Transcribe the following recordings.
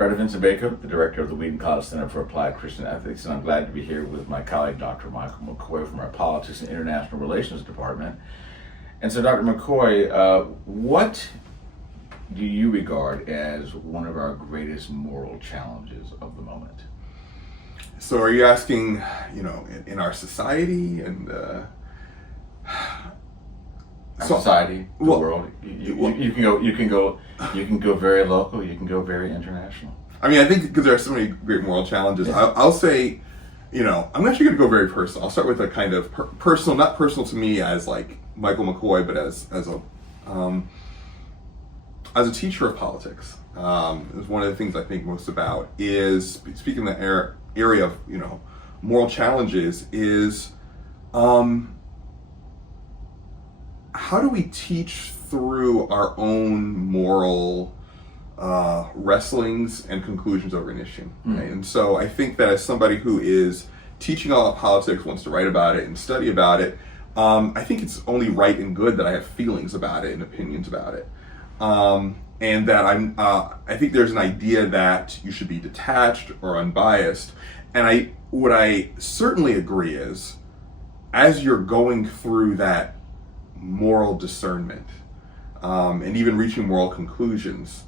Dr. Vincent Bacote, the director of the Wheaton College Center for Applied Christian Ethics, and I'm glad to be here with my colleague, Dr. Michael McKoy from our Politics and International Relations Department. And so, Dr. McKoy, what do you regard as one of our greatest moral challenges of the moment? So are you asking, in our society and society, the world? You can go very local. You can go very international. I mean, I think because there are so many great moral challenges, yeah. I'll say, I'm actually going to go very personal. I'll start with a kind of personal, not personal to me as like Michael McKoy, but as a teacher of politics. Is one of the things I think most about is speaking in the area of moral challenges is how do we teach through our own moral wrestlings and conclusions over an issue, right? And so I think that as somebody who is teaching all about politics, wants to write about it and study about it, I think it's only right and good that I have feelings about it and opinions about it. And that I think there's an idea that you should be detached or unbiased. And what I certainly agree is, as you're going through that moral discernment, and even reaching moral conclusions,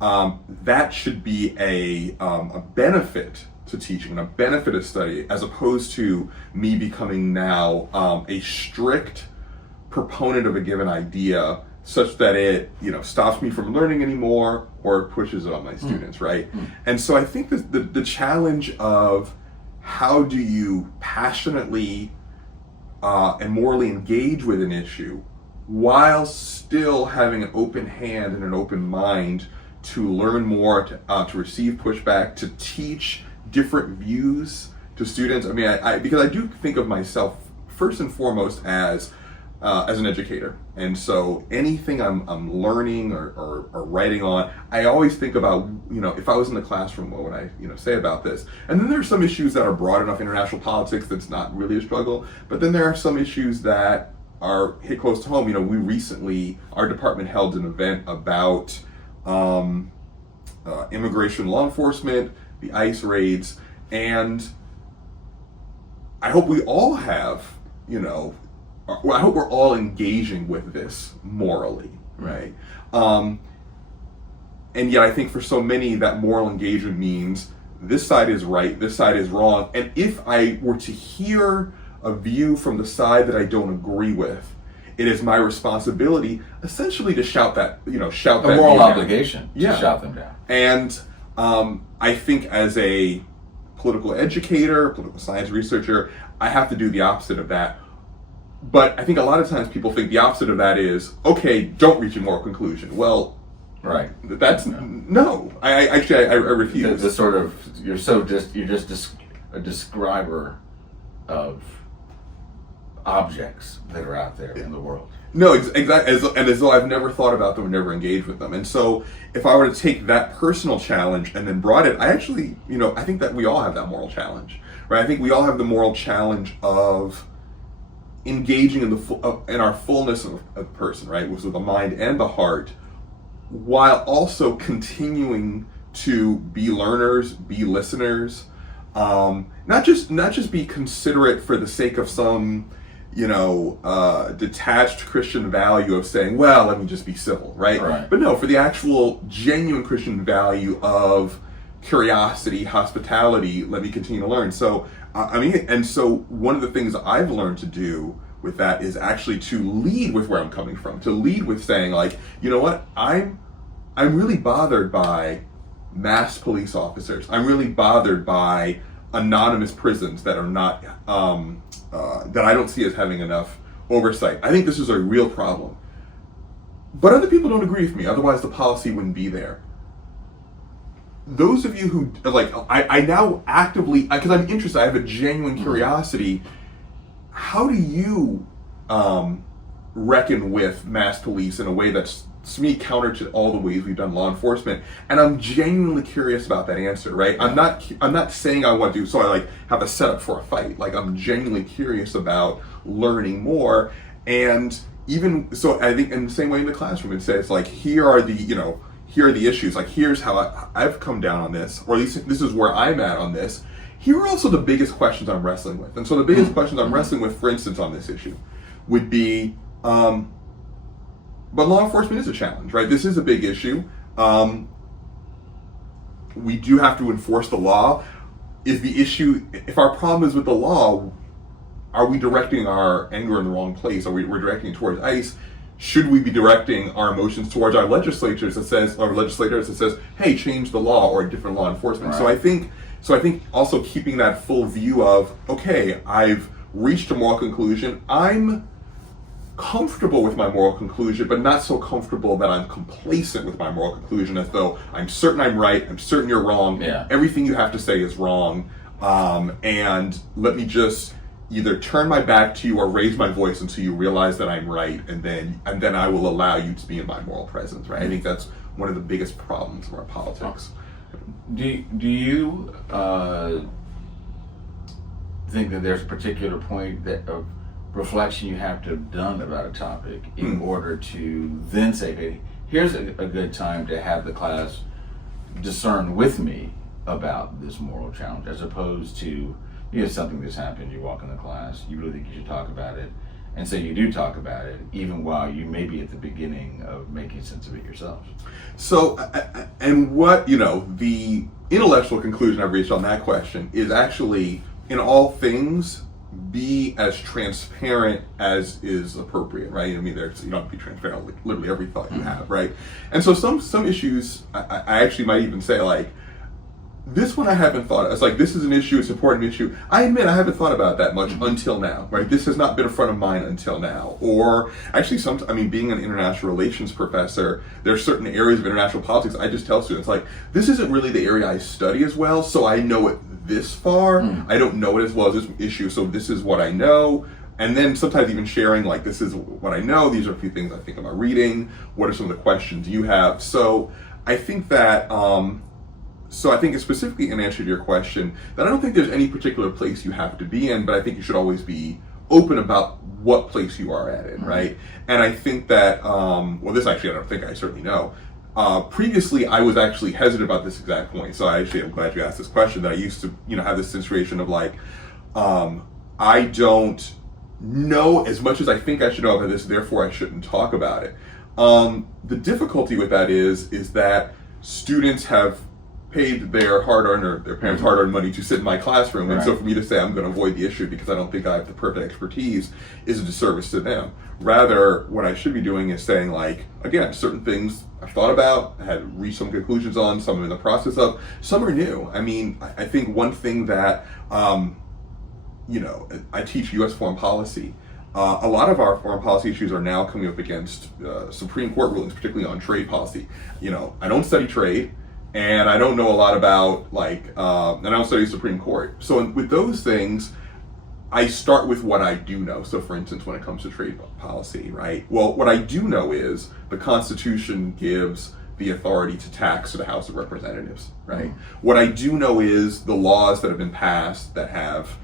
that should be a benefit to teaching and a benefit of study, as opposed to me becoming now a strict proponent of a given idea, such that it stops me from learning anymore or pushes it on my students, right? And so I think the challenge of how do you passionately and morally engage with an issue while still having an open hand and an open mind to learn more, to receive pushback, to teach different views to students. I mean, because I do think of myself first and foremost as an educator, and so anything I'm learning or writing on, I always think about, if I was in the classroom, what would I say about this? And then there are some issues that are broad enough international politics that's not really a struggle, but then there are some issues that are hit close to home. We recently, our department held an event about immigration law enforcement, the ICE raids, and I hope we all have, I hope we're all engaging with this morally, right? And yet I think for so many that moral engagement means this side is right, this side is wrong. And if I were to hear a view from the side that I don't agree with, it is my responsibility essentially to shout that, shout that. A moral obligation to shout them down. And I think as a political educator, political science researcher, I have to do the opposite of that. But I think a lot of times people think the opposite of that is, okay, don't reach a moral conclusion. Well, right. That's no. I refuse. The sort of you're just a describer of objects that are out there in the world. No, exactly, and as though I've never thought about them or never engaged with them. And so, if I were to take that personal challenge and then brought it, I actually, I think that we all have that moral challenge, right? I think we all have the moral challenge of engaging in our fullness of person, right, with the mind and the heart, while also continuing to be learners, be listeners, not just be considerate for the sake of some detached Christian value of saying, well, let me just be civil, right? But no, for the actual genuine Christian value of curiosity, hospitality, let me continue to learn. So and so one of the things I've learned to do with that is actually to lead with where I'm coming from, to lead with saying, like, you know what, I'm really bothered by mass police officers. I'm really bothered by anonymous prisons that are not, that I don't see as having enough oversight. I think this is a real problem. But other people don't agree with me, otherwise the policy wouldn't be there. Those of you who, like, I now actively, because I'm interested, I have a genuine curiosity, how do you reckon with mass police in a way that's, to me, counter to all the ways we've done law enforcement? And I'm genuinely curious about that answer, right? I'm not saying I want to, so I have a setup for a fight. Like, I'm genuinely curious about learning more. And even so, I think in the same way in the classroom, it says, like, here are the, here are the issues. Like, here's how I've come down on this, or at least this is where I'm at on this. Here are also the biggest questions I'm wrestling with. And so the biggest questions I'm wrestling with, for instance, on this issue would be, but law enforcement is a challenge, right? This is a big issue. We do have to enforce the law. If our problem is with the law, are we directing our anger in the wrong place? We're directing it towards ICE? Should we be directing our emotions towards our legislators that says, hey, change the law, or different law enforcement? Right. So I think also keeping that full view of, okay, I've reached a moral conclusion. I'm comfortable with my moral conclusion, but not so comfortable that I'm complacent with my moral conclusion, as though I'm certain I'm right, I'm certain you're wrong, everything you have to say is wrong, and let me just either turn my back to you or raise my voice until you realize that I'm right, and then I will allow you to be in my moral presence, right? I think that's one of the biggest problems of our politics. Do you think that there's a particular point of reflection you have to have done about a topic in order to then say, hey, here's a good time to have the class discern with me about this moral challenge, as opposed to, something that's happened, you walk in the class, you really think you should talk about it, and so you do talk about it, even while you may be at the beginning of making sense of it yourself. So, and what, the intellectual conclusion I've reached on that question is actually, in all things, be as transparent as is appropriate, right? I mean, you don't have to be transparent with literally every thought you have, right? And so some issues, I actually might even say, like, this one I haven't thought of. It's like, this is an issue, it's an important issue. I admit I haven't thought about it that much until now, right? This has not been a front of mind until now. Or actually, being an international relations professor, there are certain areas of international politics I just tell students, like, this isn't really the area I study as well, so I know it this far. I don't know it as well as this issue, so this is what I know. And then sometimes even sharing, like, this is what I know, these are a few things I think about reading, what are some of the questions you have. So I think that, I think it's specifically in answer to your question, that I don't think there's any particular place you have to be in, but I think you should always be open about what place you are at in, right? And I think that, this actually I don't think I certainly know. Previously, I was actually hesitant about this exact point, so I'm glad you asked this question, that I used to, have this situation of, like, I don't know as much as I think I should know about this, therefore I shouldn't talk about it. The difficulty with that is that students have paid their hard-earned, or their parents' hard-earned money to sit in my classroom, and so for me to say I'm going to avoid the issue because I don't think I have the perfect expertise is a disservice to them. Rather, what I should be doing is saying, like, again, certain things I've thought about, I had reached some conclusions on, some I'm in the process of, some are new. I mean, I think one thing that, I teach U.S. foreign policy. A lot of our foreign policy issues are now coming up against Supreme Court rulings, particularly on trade policy. I don't study trade, and I don't know a lot about, and I don't study Supreme Court. So with those things, I start with what I do know. So for instance, when it comes to trade policy, right? Well, what I do know is the Constitution gives the authority to tax to the House of Representatives, right? What I do know is the laws that have been passed that have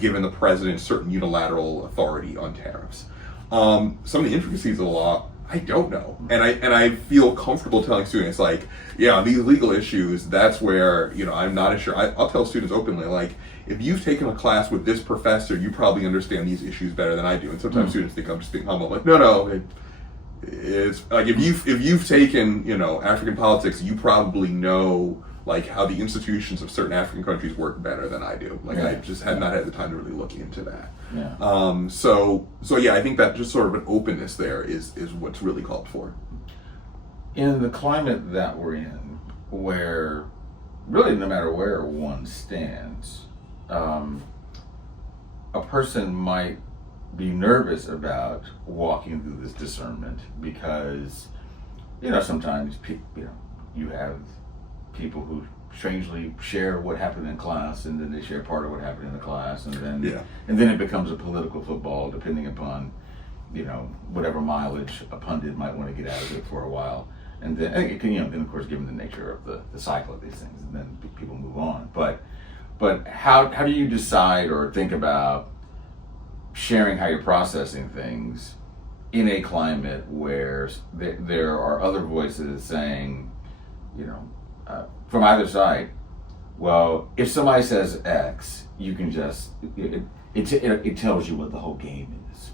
given the president certain unilateral authority on tariffs. Some of the intricacies of the law, I don't know, and I feel comfortable telling students, like, on these legal issues, that's where I'm not as sure. I'll tell students openly, like, if you've taken a class with this professor, you probably understand these issues better than I do. And sometimes students think I'm just being humble. Like, no, it's like, if you've taken African politics, you probably know, like, how the institutions of certain African countries work better than I do. Like, I just had not had the time to really look into that. I think that just sort of an openness there is what's really called for. In the climate that we're in, where really no matter where one stands, a person might be nervous about walking through this discernment because, sometimes you have people who strangely share what happened in class, and then they share part of what happened in the class, and then it becomes a political football, depending upon whatever mileage a pundit might want to get out of it for a while, and then then of course, given the nature of the cycle of these things, and then people move on. But how do you decide or think about sharing how you're processing things in a climate where there are other voices saying, from either side, well, if somebody says X, you can just, it tells you what the whole game is.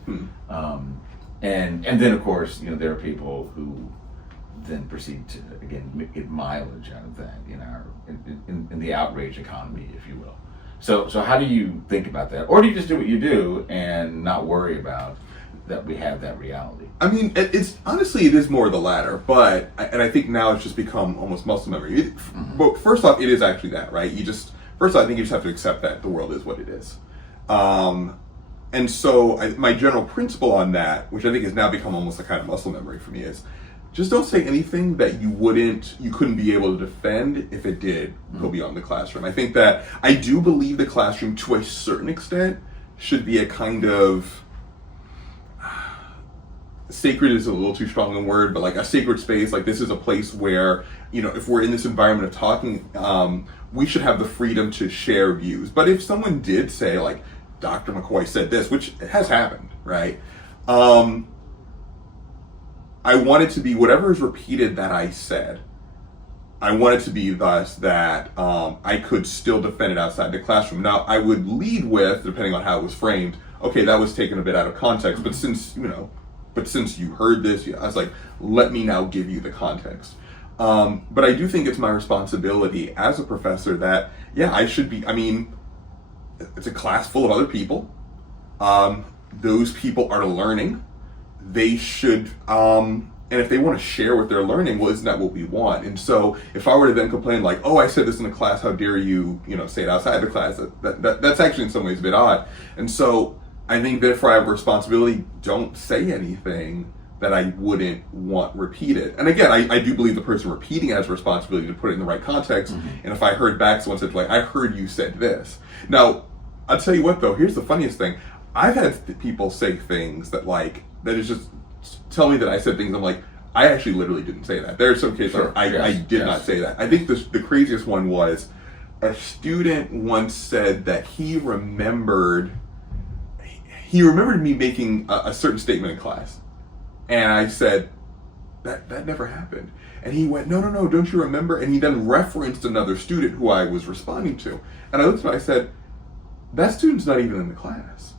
And then, of course, there are people who then proceed to, again, get mileage out of that in the outrage economy, if you will. So how do you think about that? Or do you just do what you do and not worry about that we have that reality? I mean, it's honestly, it is more the latter, but I think now it's just become almost muscle memory. But first off, it is actually that, right? First off, I think you just have to accept that the world is what it is. And so my general principle on that, which I think has now become almost a kind of muscle memory for me, is just don't say anything that you couldn't be able to defend if it did go beyond the classroom. I think that I do believe the classroom, to a certain extent, should be a kind of, sacred is a little too strong a word, but like a sacred space. Like, this is a place where, if we're in this environment of talking, we should have the freedom to share views. But if someone did say, like, Dr. McKoy said this, which has happened, right? I want it to be whatever is repeated that I said. I want it to be thus that I could still defend it outside the classroom. Now, I would lead with, depending on how it was framed, okay, that was taken a bit out of context, but since you heard this, I was like, let me now give you the context. But I do think it's my responsibility as a professor that, I should be, it's a class full of other people. Those people are learning. They should, and if they want to share what they're learning, well, isn't that what we want? And so if I were to then complain like, oh, I said this in a class, how dare you, say it outside the class, that's actually in some ways a bit odd. And so I think therefore I have a responsibility, don't say anything that I wouldn't want repeated. And again, I do believe the person repeating has a responsibility to put it in the right context. And if I heard back someone said, like, I heard you said this. Now, I'll tell you what though, here's the funniest thing. I've had people say things that is just tell me that I said things, I'm like, I actually literally didn't say that. There are some cases where I did not say that. I think the craziest one was a student once said that he remembered me making a certain statement in class. And I said, that never happened. And he went, no, don't you remember? And he then referenced another student who I was responding to. And I looked at him and I said, that student's not even in the class.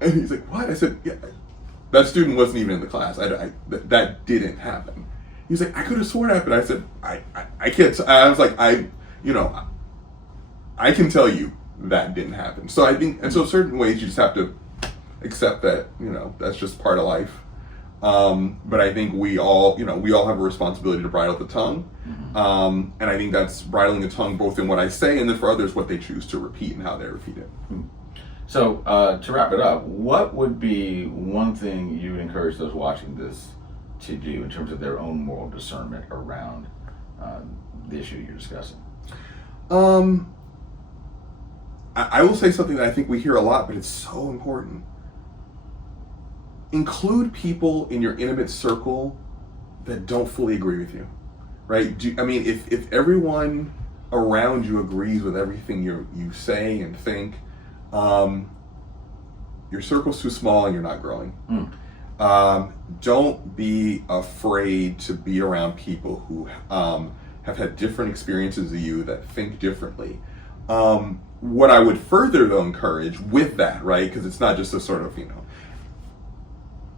And he's like, what? I said, yeah, that student wasn't even in the class. That didn't happen. He's like, I could have sworn it happened. I said, I can't. I was like, I can tell you that didn't happen. So I think, and so certain ways you just have to accept that, that's just part of life. But I think we all have a responsibility to bridle the tongue. And I think that's bridling the tongue both in what I say and then for others what they choose to repeat and how they repeat it. So to wrap it up, what would be one thing you would encourage those watching this to do in terms of their own moral discernment around the issue you're discussing? I will say something that I think we hear a lot, but it's so important. Include people in your intimate circle that don't fully agree with you, right? If everyone around you agrees with everything you say and think, your circle's too small and you're not growing. Don't be afraid to be around people who have had different experiences of you that think differently. What I would further though encourage with that, right, because it's not just a sort of,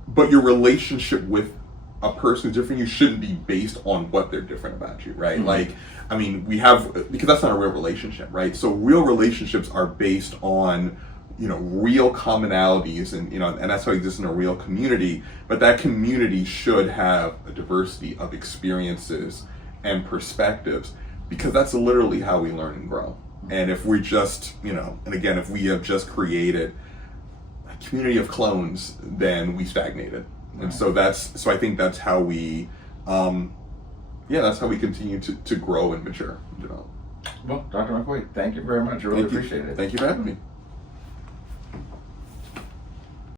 but your relationship with a person who's different, you shouldn't be based on what they're different about you, right? Because that's not a real relationship, right? So real relationships are based on, real commonalities and that's how it exists in a real community, but that community should have a diversity of experiences and perspectives because that's literally how we learn and grow. And if we just, and again, if we have just created a community of clones, then we stagnated. And so I think that's how we, that's how we continue to grow and mature and develop. Well, Dr. McKoy, thank you very much. I really appreciate it. Thank you for having me.